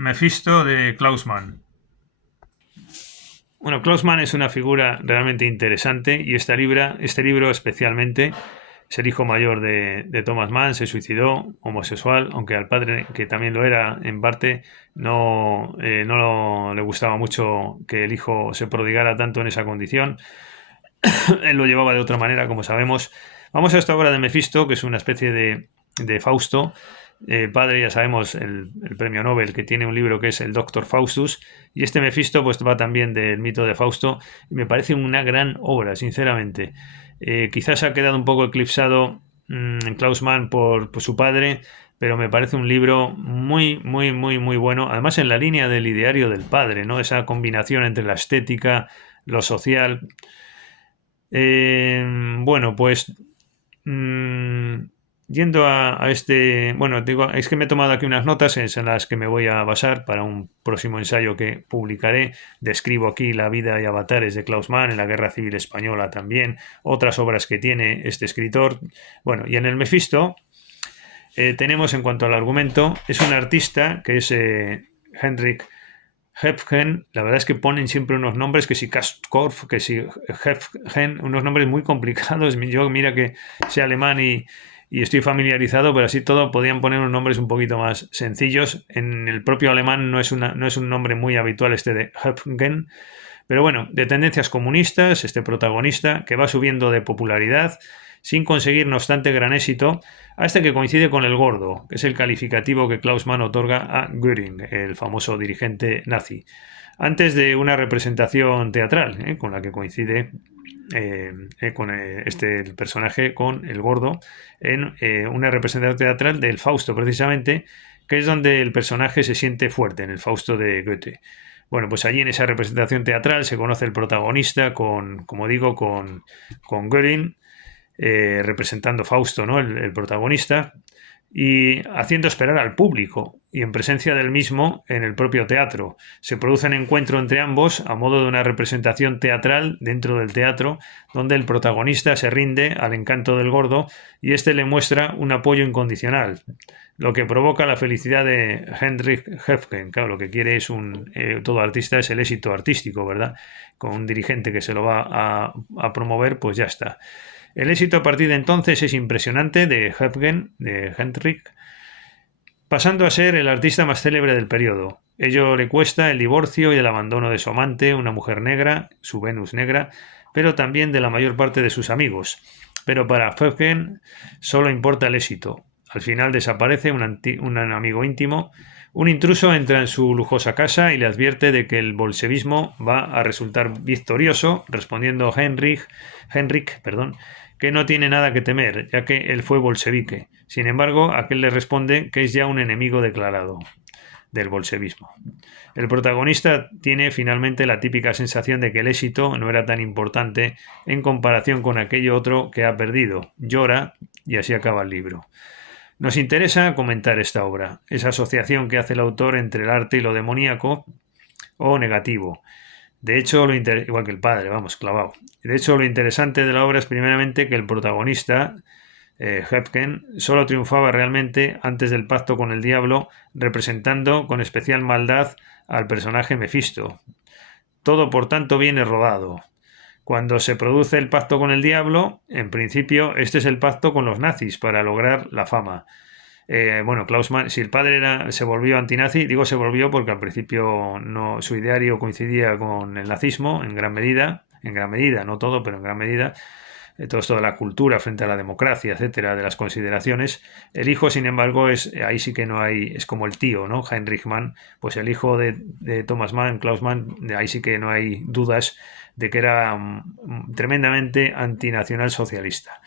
Mephisto de Klaus Mann. Bueno, Klaus Mann es una figura realmente interesante y este libro especialmente es el hijo mayor de Thomas Mann, se suicidó, homosexual, aunque al padre, que también lo era en parte, no le gustaba mucho que el hijo se prodigara tanto en esa condición. Él lo llevaba de otra manera, como sabemos. Vamos a esta obra de Mefisto, que es una especie de Fausto. Padre, ya sabemos, el premio Nobel, que tiene un libro que es el Doctor Faustus, y este Mefisto pues va también del mito de Fausto, y me parece una gran obra, sinceramente. Quizás ha quedado un poco eclipsado Klaus Mann por su padre, pero me parece un libro muy, muy, muy, muy bueno. Además, en la línea del ideario del padre, ¿no? Esa combinación entre la estética, lo social. Bueno, pues mm, yendo a este, bueno, digo, es que me he tomado aquí unas notas en las que me voy a basar para un próximo ensayo que publicaré. Describo aquí la vida y avatares de Klaus Mann en la Guerra Civil Española también, otras obras que tiene este escritor. Bueno, y en el Mefisto tenemos en cuanto al argumento, es un artista que es Henrik Hefgen. La verdad es que ponen siempre unos nombres, que si Kastorf, que si Hefgen, unos nombres muy complicados. Yo mira que sé alemán y estoy familiarizado, pero así todo podían poner unos nombres un poquito más sencillos. En el propio alemán no es un nombre muy habitual este de Hefgen, pero bueno, de tendencias comunistas, este protagonista que va subiendo de popularidad sin conseguir, no obstante, gran éxito, hasta que coincide con el gordo, que es el calificativo que Klaus Mann otorga a Göring, el famoso dirigente nazi, antes de una representación teatral, con la que coincide el personaje con el gordo, en una representación teatral del Fausto, precisamente, que es donde el personaje se siente fuerte, en el Fausto de Goethe. Bueno, pues allí en esa representación teatral se conoce el protagonista como digo, con Göring, representando Fausto, ¿no? El protagonista, y haciendo esperar al público, y en presencia del mismo en el propio teatro. Se produce un encuentro entre ambos a modo de una representación teatral dentro del teatro, donde el protagonista se rinde al encanto del gordo y éste le muestra un apoyo incondicional, lo que provoca la felicidad de Heinrich Hefgen. Claro, lo que quiere es todo artista es el éxito artístico, ¿verdad? Con un dirigente que se lo va a promover, pues ya está. El éxito a partir de entonces es impresionante de Hefgen, de Hendrik, pasando a ser el artista más célebre del periodo. Ello le cuesta el divorcio y el abandono de su amante, una mujer negra, su Venus negra, pero también de la mayor parte de sus amigos. Pero para Hefgen solo importa el éxito. Al final desaparece un amigo íntimo. Un intruso entra en su lujosa casa y le advierte de que el bolchevismo va a resultar victorioso, respondiendo Henrik, que no tiene nada que temer, ya que él fue bolchevique. Sin embargo, aquel le responde que es ya un enemigo declarado del bolchevismo. El protagonista tiene finalmente la típica sensación de que el éxito no era tan importante en comparación con aquello otro que ha perdido. Llora y así acaba el libro. Nos interesa comentar esta obra, esa asociación que hace el autor entre el arte y lo demoníaco o negativo. De hecho, igual que el padre, vamos, clavado. De hecho, lo interesante de la obra es primeramente que el protagonista, Hefken, solo triunfaba realmente antes del pacto con el diablo, representando con especial maldad al personaje Mefisto. Todo, por tanto, viene rodado. Cuando se produce el pacto con el diablo, en principio, este es el pacto con los nazis para lograr la fama. Bueno, Klaus Mann, si el padre se volvió antinazi, digo se volvió porque al principio no, su ideario coincidía con el nazismo en gran medida, no todo, pero en gran medida. Todo esto de la cultura frente a la democracia, etcétera, de las consideraciones. El hijo, sin embargo, ahí sí que no hay, es como el tío, ¿no? Heinrich Mann, pues el hijo de Thomas Mann, Klaus Mann, ahí sí que no hay dudas de que era tremendamente antinacional socialista.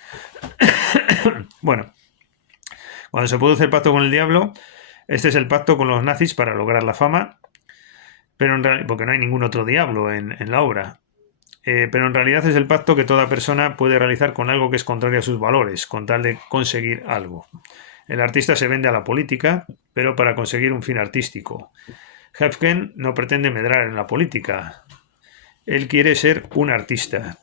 Bueno, cuando se produce el pacto con el diablo, este es el pacto con los nazis para lograr la fama, pero porque no hay ningún otro diablo en la obra. Pero en realidad es el pacto que toda persona puede realizar con algo que es contrario a sus valores, con tal de conseguir algo. El artista se vende a la política, pero para conseguir un fin artístico. Hefgen no pretende medrar en la política. Él quiere ser un artista.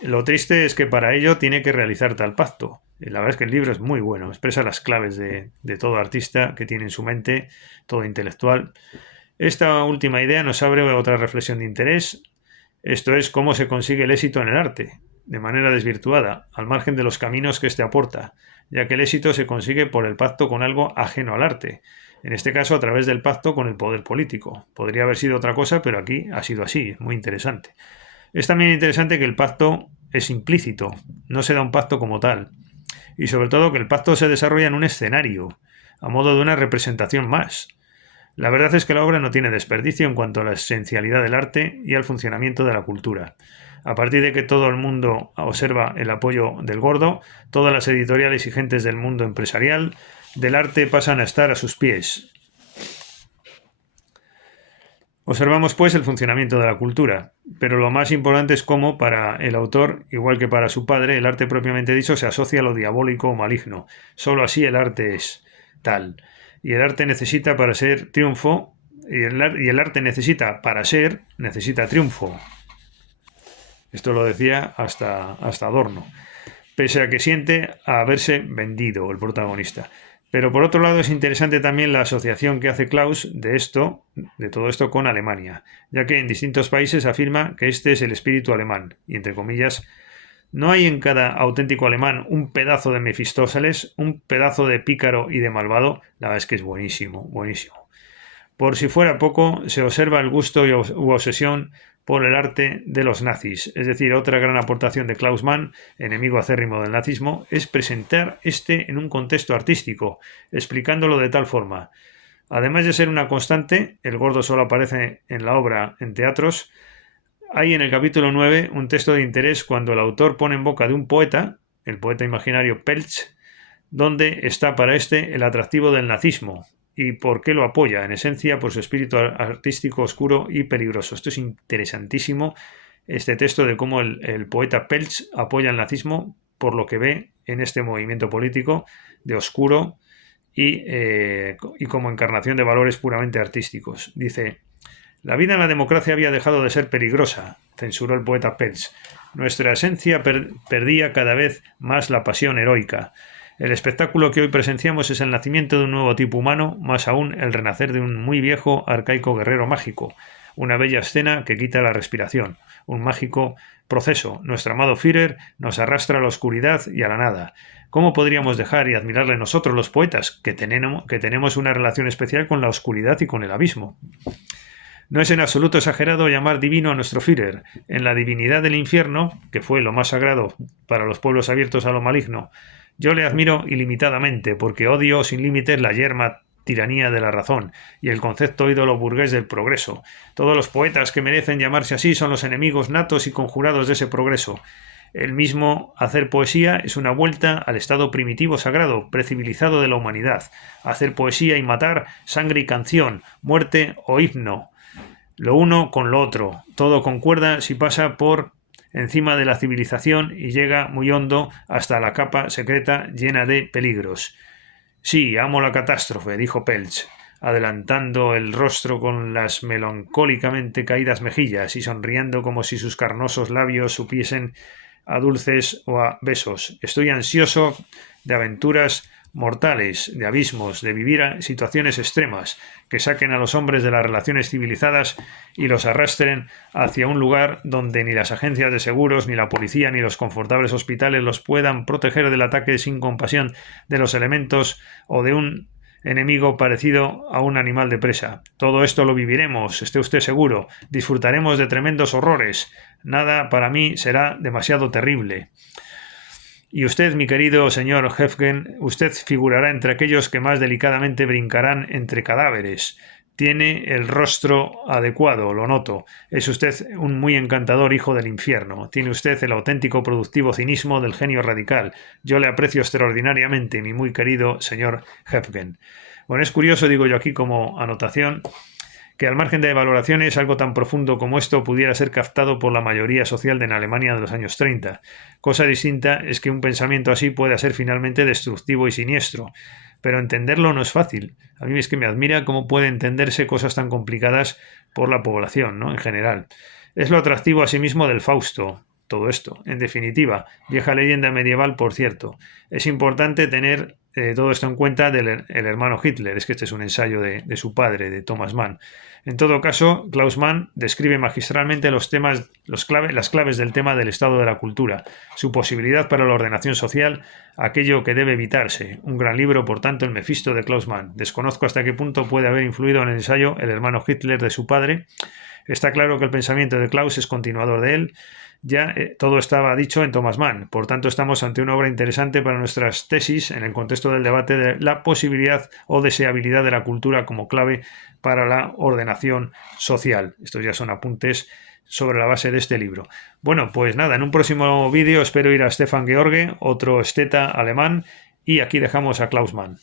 Lo triste es que para ello tiene que realizar tal pacto. La verdad es que el libro es muy bueno, expresa las claves de todo artista que tiene en su mente, todo intelectual. Esta última idea nos abre otra reflexión de interés, esto es cómo se consigue el éxito en el arte, de manera desvirtuada, al margen de los caminos que éste aporta, ya que el éxito se consigue por el pacto con algo ajeno al arte, en este caso a través del pacto con el poder político. Podría haber sido otra cosa, pero aquí ha sido así, es muy interesante. Es también interesante que el pacto es implícito, no se da un pacto como tal, y sobre todo que el pacto se desarrolla en un escenario, a modo de una representación más. La verdad es que la obra no tiene desperdicio en cuanto a la esencialidad del arte y al funcionamiento de la cultura. A partir de que todo el mundo observa el apoyo del Gordo, todas las editoriales y gentes del mundo empresarial del arte pasan a estar a sus pies. Observamos pues el funcionamiento de la cultura, pero lo más importante es cómo para el autor, igual que para su padre, el arte propiamente dicho se asocia a lo diabólico o maligno. Solo así el arte es tal. Y el arte necesita para ser triunfo, y el arte necesita para ser, necesita triunfo. Esto lo decía hasta Adorno. Pese a que siente a haberse vendido el protagonista. Pero por otro lado es interesante también la asociación que hace Klaus de todo esto con Alemania, ya que en distintos países afirma que este es el espíritu alemán, y entre comillas, no hay en cada auténtico alemán un pedazo de Mefistófeles, un pedazo de pícaro y de malvado. La verdad es que es buenísimo, buenísimo. Por si fuera poco, se observa el gusto u obsesión por el arte de los nazis. Es decir, otra gran aportación de Klaus Mann, enemigo acérrimo del nazismo, es presentar este en un contexto artístico, explicándolo de tal forma. Además de ser una constante, el Gordo solo aparece en la obra en teatros, hay en el capítulo 9 un texto de interés cuando el autor pone en boca de un poeta, el poeta imaginario Peltz, donde está para este el atractivo del nazismo, y por qué lo apoya, en esencia por su espíritu artístico oscuro y peligroso. Esto es interesantísimo, este texto de cómo el poeta Peltz apoya el nazismo por lo que ve en este movimiento político de oscuro y como encarnación de valores puramente artísticos. Dice, la vida en la democracia había dejado de ser peligrosa, censuró el poeta Peltz. Nuestra esencia perdía cada vez más la pasión heroica. El espectáculo que hoy presenciamos es el nacimiento de un nuevo tipo humano, más aún el renacer de un muy viejo, arcaico guerrero mágico. Una bella escena que quita la respiración. Un mágico proceso. Nuestro amado Führer nos arrastra a la oscuridad y a la nada. ¿Cómo podríamos dejar y admirarle nosotros los poetas, que tenemos una relación especial con la oscuridad y con el abismo? No es en absoluto exagerado llamar divino a nuestro Führer. En la divinidad del infierno, que fue lo más sagrado para los pueblos abiertos a lo maligno, yo le admiro ilimitadamente, porque odio sin límites la yerma tiranía de la razón y el concepto ídolo burgués del progreso. Todos los poetas que merecen llamarse así son los enemigos natos y conjurados de ese progreso. El mismo hacer poesía es una vuelta al estado primitivo sagrado, precivilizado de la humanidad. Hacer poesía y matar, sangre y canción, muerte o himno. Lo uno con lo otro. Todo concuerda si pasa por encima de la civilización y llega muy hondo hasta la capa secreta llena de peligros. Sí, amo la catástrofe, dijo Peltz, adelantando el rostro con las melancólicamente caídas mejillas y sonriendo como si sus carnosos labios supiesen a dulces o a besos. Estoy ansioso de aventuras mortales, de abismos, de vivir situaciones extremas que saquen a los hombres de las relaciones civilizadas y los arrastren hacia un lugar donde ni las agencias de seguros, ni la policía, ni los confortables hospitales los puedan proteger del ataque sin compasión de los elementos o de un enemigo parecido a un animal de presa. Todo esto lo viviremos, esté usted seguro. Disfrutaremos de tremendos horrores. Nada para mí será demasiado terrible. Y usted, mi querido señor Hefgen, usted figurará entre aquellos que más delicadamente brincarán entre cadáveres. Tiene el rostro adecuado, lo noto. Es usted un muy encantador hijo del infierno. Tiene usted el auténtico productivo cinismo del genio radical. Yo le aprecio extraordinariamente, mi muy querido señor Hefgen. Bueno, es curioso, digo yo aquí como anotación, que al margen de valoraciones, algo tan profundo como esto pudiera ser captado por la mayoría social de en Alemania de los años 30. Cosa distinta es que un pensamiento así pueda ser finalmente destructivo y siniestro. Pero entenderlo no es fácil. A mí es que me admira cómo puede entenderse cosas tan complicadas por la población, ¿no? En general. Es lo atractivo asimismo del Fausto. todo esto. En definitiva, vieja leyenda medieval, por cierto. Es importante tener todo esto en cuenta del el hermano Hitler. Es que este es un ensayo de su padre, de Thomas Mann. En todo caso, Klaus Mann describe magistralmente los temas, las claves del tema del estado de la cultura, su posibilidad para la ordenación social, aquello que debe evitarse. Un gran libro, por tanto, el Mefisto de Klaus Mann. Desconozco hasta qué punto puede haber influido en el ensayo el hermano Hitler de su padre. Está claro que el pensamiento de Klaus es continuador de él. Ya todo estaba dicho en Thomas Mann. Por tanto, estamos ante una obra interesante para nuestras tesis en el contexto del debate de la posibilidad o deseabilidad de la cultura como clave para la ordenación social. Estos ya son apuntes sobre la base de este libro. Bueno, pues nada, en un próximo vídeo espero ir a Stefan George, otro esteta alemán, y aquí dejamos a Klaus Mann.